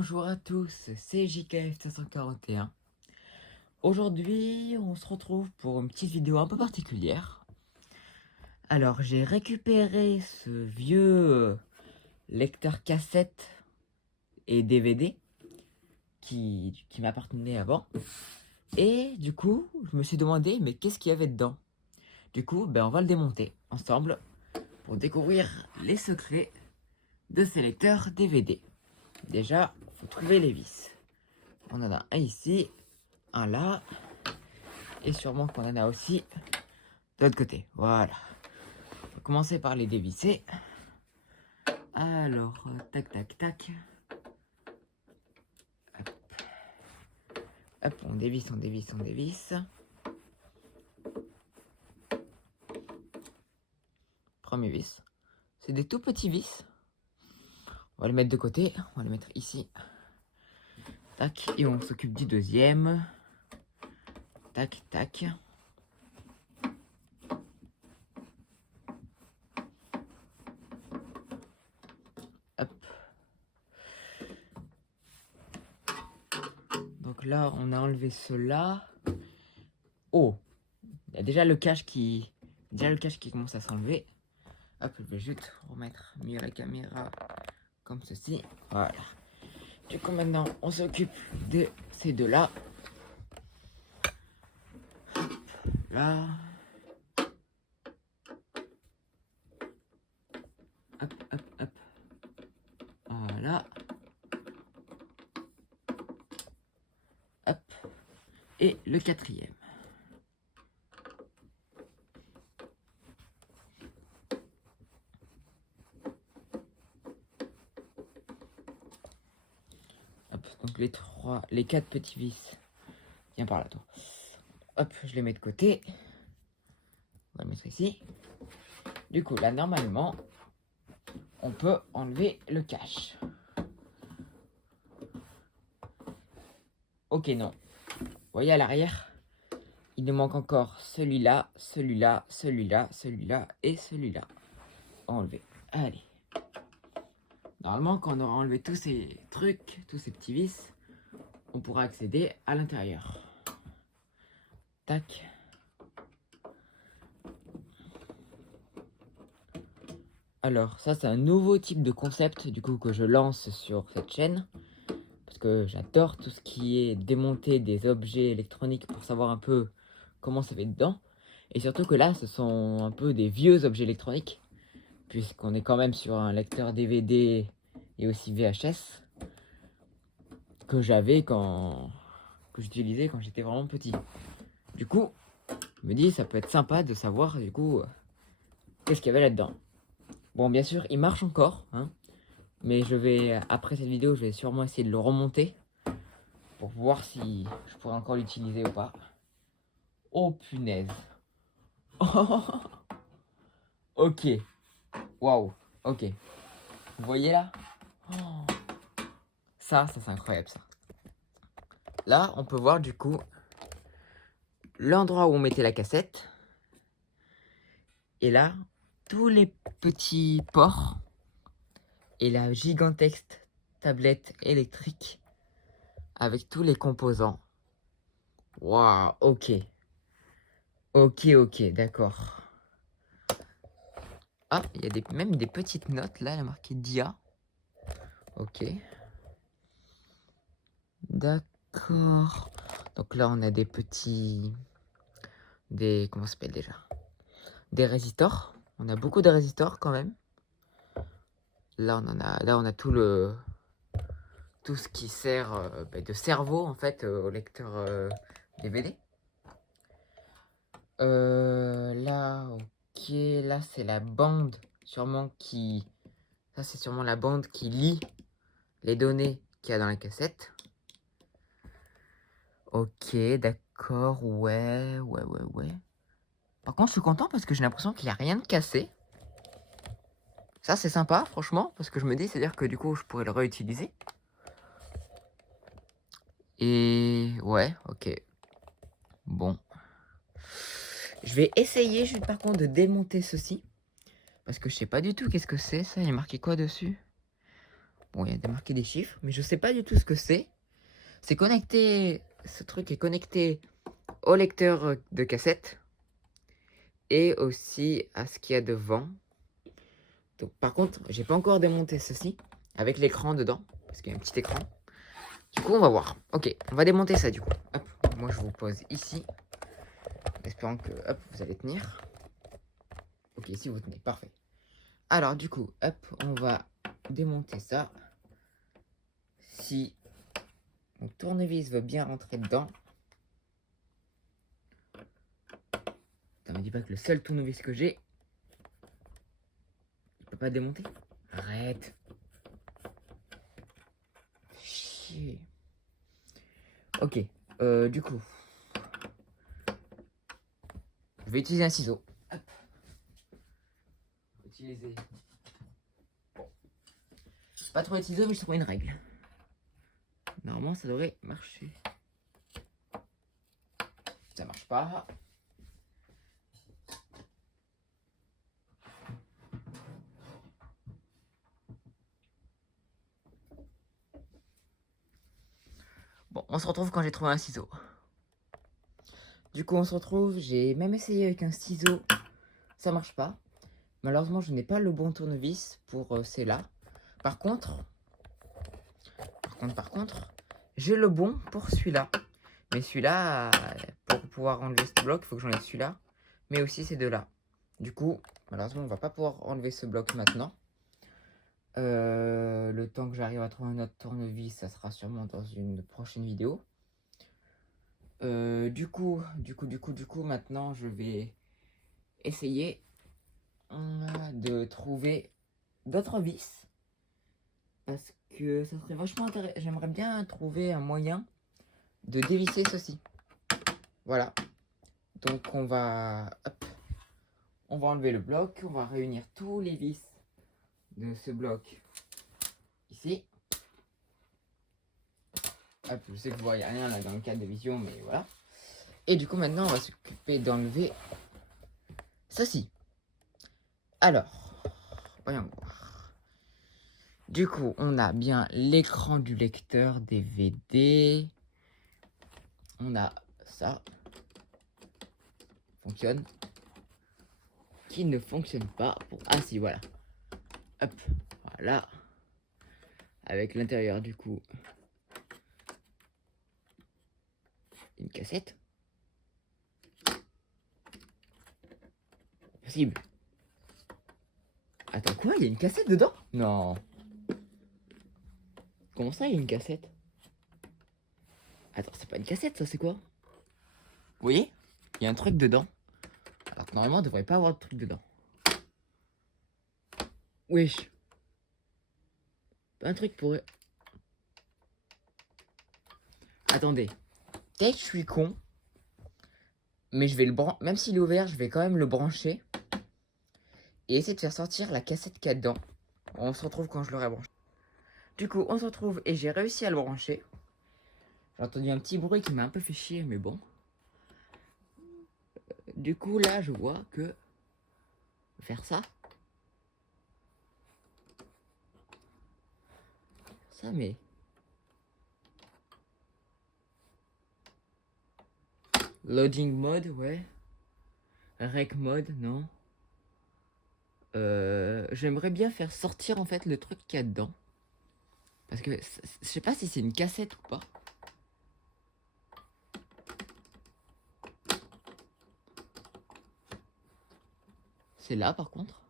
Bonjour à tous, c'est JKF541. Aujourd'hui, on se retrouve pour une petite vidéo un peu particulière. Alors, j'ai récupéré ce vieux lecteur cassette et DVD qui m'appartenait avant. Et du coup, je me suis demandé, mais qu'est-ce qu'il y avait dedans? Du coup, on va le démonter ensemble pour découvrir les secrets de ces lecteurs DVD. Déjà, il faut trouver les vis. On en a un ici, un là, et sûrement qu'on en a aussi de l'autre côté. Voilà. On va commencer par les dévisser. Alors, tac, tac, tac. Hop. Hop, on dévisse, on dévisse, on dévisse. Premier vis. C'est des tout petits vis. On va les mettre de côté. On va les mettre ici. Tac. Et on s'occupe du deuxième. Tac, tac. Hop. Donc là, on a enlevé cela. Oh, il y a déjà le cache qui commence à s'enlever. Hop, je vais juste remettre mieux la caméra comme ceci. Voilà. Du coup, maintenant, on s'occupe de ces deux-là. Là. Hop, hop, hop. Voilà. Hop. Et le quatrième. Hop, donc les quatre petits vis. Viens par là, toi. Hop, je les mets de côté. On va le mettre ici. Du coup, là, normalement, on peut enlever le cache. Ok, non. Vous voyez à l'arrière, il nous manque encore celui-là, celui-là, celui-là, celui-là et celui-là. Enlever. Allez. Normalement, quand on aura enlevé tous ces trucs, tous ces petits vis, on pourra accéder à l'intérieur. Tac. Alors, ça, c'est un nouveau type de concept, du coup, que je lance sur cette chaîne. Parce que j'adore tout ce qui est démonter des objets électroniques pour savoir un peu comment ça fait dedans. Et surtout que là, ce sont un peu des vieux objets électroniques. Puisqu'on est quand même sur un lecteur DVD et aussi VHS. Que j'utilisais quand j'étais vraiment petit. Du coup, je me dis, ça peut être sympa de savoir, du coup, qu'est-ce qu'il y avait là-dedans. Bon, bien sûr, il marche encore, hein. Mais après cette vidéo, je vais sûrement essayer de le remonter. Pour voir si je pourrais encore l'utiliser ou pas. Oh, punaise. Ok. Waouh. Ok. Vous voyez là? Oh. Ça c'est incroyable, ça. Là, on peut voir, du coup, l'endroit où on mettait la cassette. Et là, tous les petits ports. Et la gigantesque tablette électrique avec tous les composants. Waouh, ok. Ok, d'accord. Ah, il y a même des petites notes là, il y a marqué DIA. Ok. D'accord. Donc là, on a des petits... Comment ça s'appelle déjà? Des résistors. On a beaucoup de résistors quand même. Là, on a tout ce qui sert de cerveau en fait au lecteur DVD. Là, ok. Là, c'est la bande sûrement qui... Ça, c'est sûrement la bande qui lit les données qu'il y a dans la cassette. Ok, d'accord. Ouais. Par contre, je suis content parce que j'ai l'impression qu'il n'y a rien de cassé. Ça, c'est sympa, franchement, parce que je me dis, c'est-à-dire que du coup, je pourrais le réutiliser. Et ouais, ok. Bon. Je vais essayer juste par contre de démonter ceci. Parce que je sais pas du tout qu'est-ce que c'est, ça. Il est marqué quoi dessus? Bon, il y a marqué des chiffres, mais je sais pas du tout ce que c'est. C'est connecté, ce truc est connecté au lecteur de cassette et aussi à ce qu'il y a devant. Donc, par contre, j'ai pas encore démonté ceci avec l'écran dedans, parce qu'il y a un petit écran. Du coup, on va voir. Ok, on va démonter ça du coup. Hop, moi je vous pose ici, espérant que hop, vous allez tenir. Ok, ici vous tenez, parfait. Alors du coup, hop, on va démonter ça. Si mon tournevis veut bien rentrer dedans. Ça me dit pas que le seul tournevis que j'ai, il peut pas démonter. Arrête. Chier. Ok, du coup, je vais utiliser un ciseau. Hop. Utiliser. Bon. Pas trop de ciseaux, mais je trouve une règle. Normalement, ça devrait marcher. Ça marche pas. Bon, on se retrouve quand j'ai trouvé un ciseau. Du coup, on se retrouve. J'ai même essayé avec un ciseau. Ça marche pas. Malheureusement, je n'ai pas le bon tournevis pour celle-là. Par contre, j'ai le bon pour celui-là. Mais celui-là, pour pouvoir enlever ce bloc, il faut que j'enlève celui-là. Mais aussi ces deux-là. Du coup, malheureusement, on va pas pouvoir enlever ce bloc maintenant. Le temps que j'arrive à trouver un autre tournevis, ça sera sûrement dans une prochaine vidéo. Du coup, maintenant, je vais essayer de trouver d'autres vis. Parce que ça serait vachement intéressant. J'aimerais bien trouver un moyen de dévisser ceci. Voilà. Donc on va enlever le bloc. On va réunir tous les vis de ce bloc ici. Hop, je sais que vous voyez rien là dans le cadre de vision, mais voilà. Et du coup maintenant on va s'occuper d'enlever ceci. Alors, voyons voir. Du coup, on a bien l'écran du lecteur DVD. On a ça. Fonctionne. Qui ne fonctionne pas. Ah si, voilà. Hop, voilà. Avec l'intérieur du coup. Une cassette. Possible. Attends, quoi? Il y a une cassette dedans? Non. Comment ça, il y a une cassette? Attends, c'est pas une cassette, ça, c'est quoi? Vous voyez? Il y a un truc dedans. Alors que normalement, on devrait pas avoir de truc dedans. Wesh. Pas un truc pour... Attendez. Peut-être que je suis con. Mais je vais le brancher. Même s'il est ouvert, je vais quand même le brancher. Et essayer de faire sortir la cassette qu'il y a dedans. On se retrouve quand je l'aurai branché. Du coup, on se retrouve et j'ai réussi à le brancher. J'ai entendu un petit bruit qui m'a un peu fait chier, mais bon. Du coup, là, je vois que... Faire ça. Ça, mais... Loading mode, ouais. Rec mode, non. J'aimerais bien faire sortir, en fait, le truc qu'il y a dedans. Parce que je sais pas si c'est une cassette ou pas. C'est là, par contre.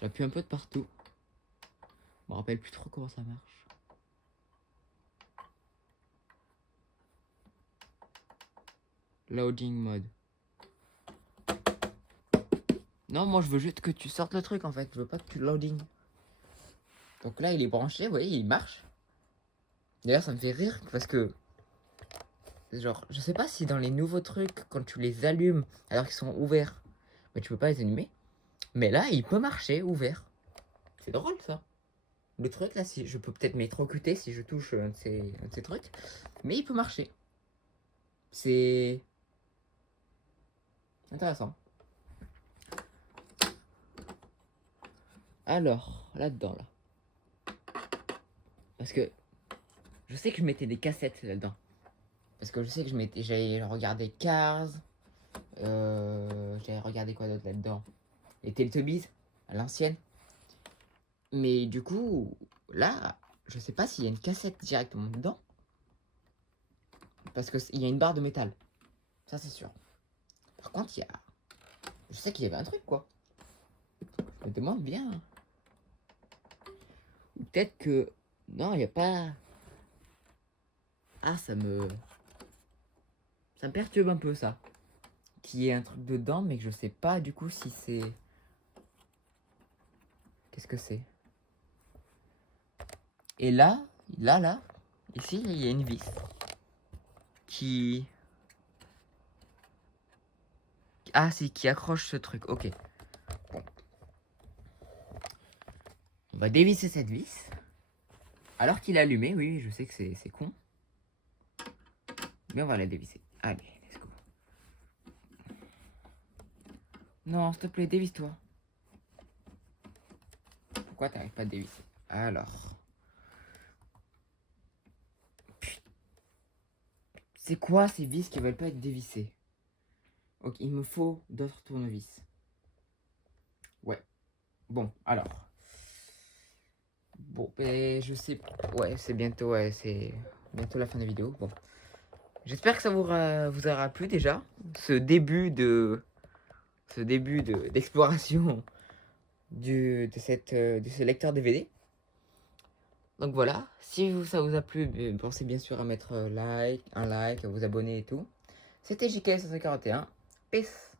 J'appuie un peu de partout. Je me rappelle plus trop comment ça marche. Loading mode. Non, moi je veux juste que tu sortes le truc en fait. Je veux pas que tu loading. Donc là, il est branché, vous voyez, il marche. D'ailleurs, ça me fait rire parce que... Genre, je sais pas si dans les nouveaux trucs, quand tu les allumes alors qu'ils sont ouverts, bah, tu peux pas les allumer. Mais là, il peut marcher ouvert. C'est drôle ça. Le truc là, si je peux peut-être m'électrocuter si je touche un de ces trucs. Mais il peut marcher. C'est intéressant. Alors, là-dedans, là. Parce que je sais que je mettais des cassettes là-dedans. Parce que je sais que j'avais regardé Cars. J'avais regardé quoi d'autre là-dedans? Les Teletubbies, à l'ancienne. Mais du coup, là, je sais pas s'il y a une cassette directement dedans. Parce qu'il y a une barre de métal. Ça, c'est sûr. Par contre, il y a... Je sais qu'il y avait un truc, quoi. Je me demande bien. Ou peut-être que... Non, il n'y a pas... Ah, ça me perturbe un peu, ça. Qu'il y ait un truc dedans, mais que je sais pas, du coup, si c'est... Qu'est-ce que c'est? Et là, ici, il y a une vis. Qui... Ah, c'est qui accroche ce truc, ok. Bon. On va dévisser cette vis. Alors qu'il est allumé, oui, je sais que c'est con. Mais on va la dévisser. Allez, let's go. Non, s'il te plaît, dévisse-toi. Pourquoi t'arrives pas à dévisser? Alors. C'est quoi ces vis qui veulent pas être dévissées? Ok, il me faut d'autres tournevis. Ouais. Bon, alors. Bon, ben, je sais. Ouais, c'est bientôt la fin de la vidéo. Bon. J'espère que ça vous aura plu déjà. Ce début d'exploration de ce lecteur DVD. Donc voilà, si ça vous a plu, pensez bien sûr à mettre un like, à vous abonner et tout. C'était JK541. Peace.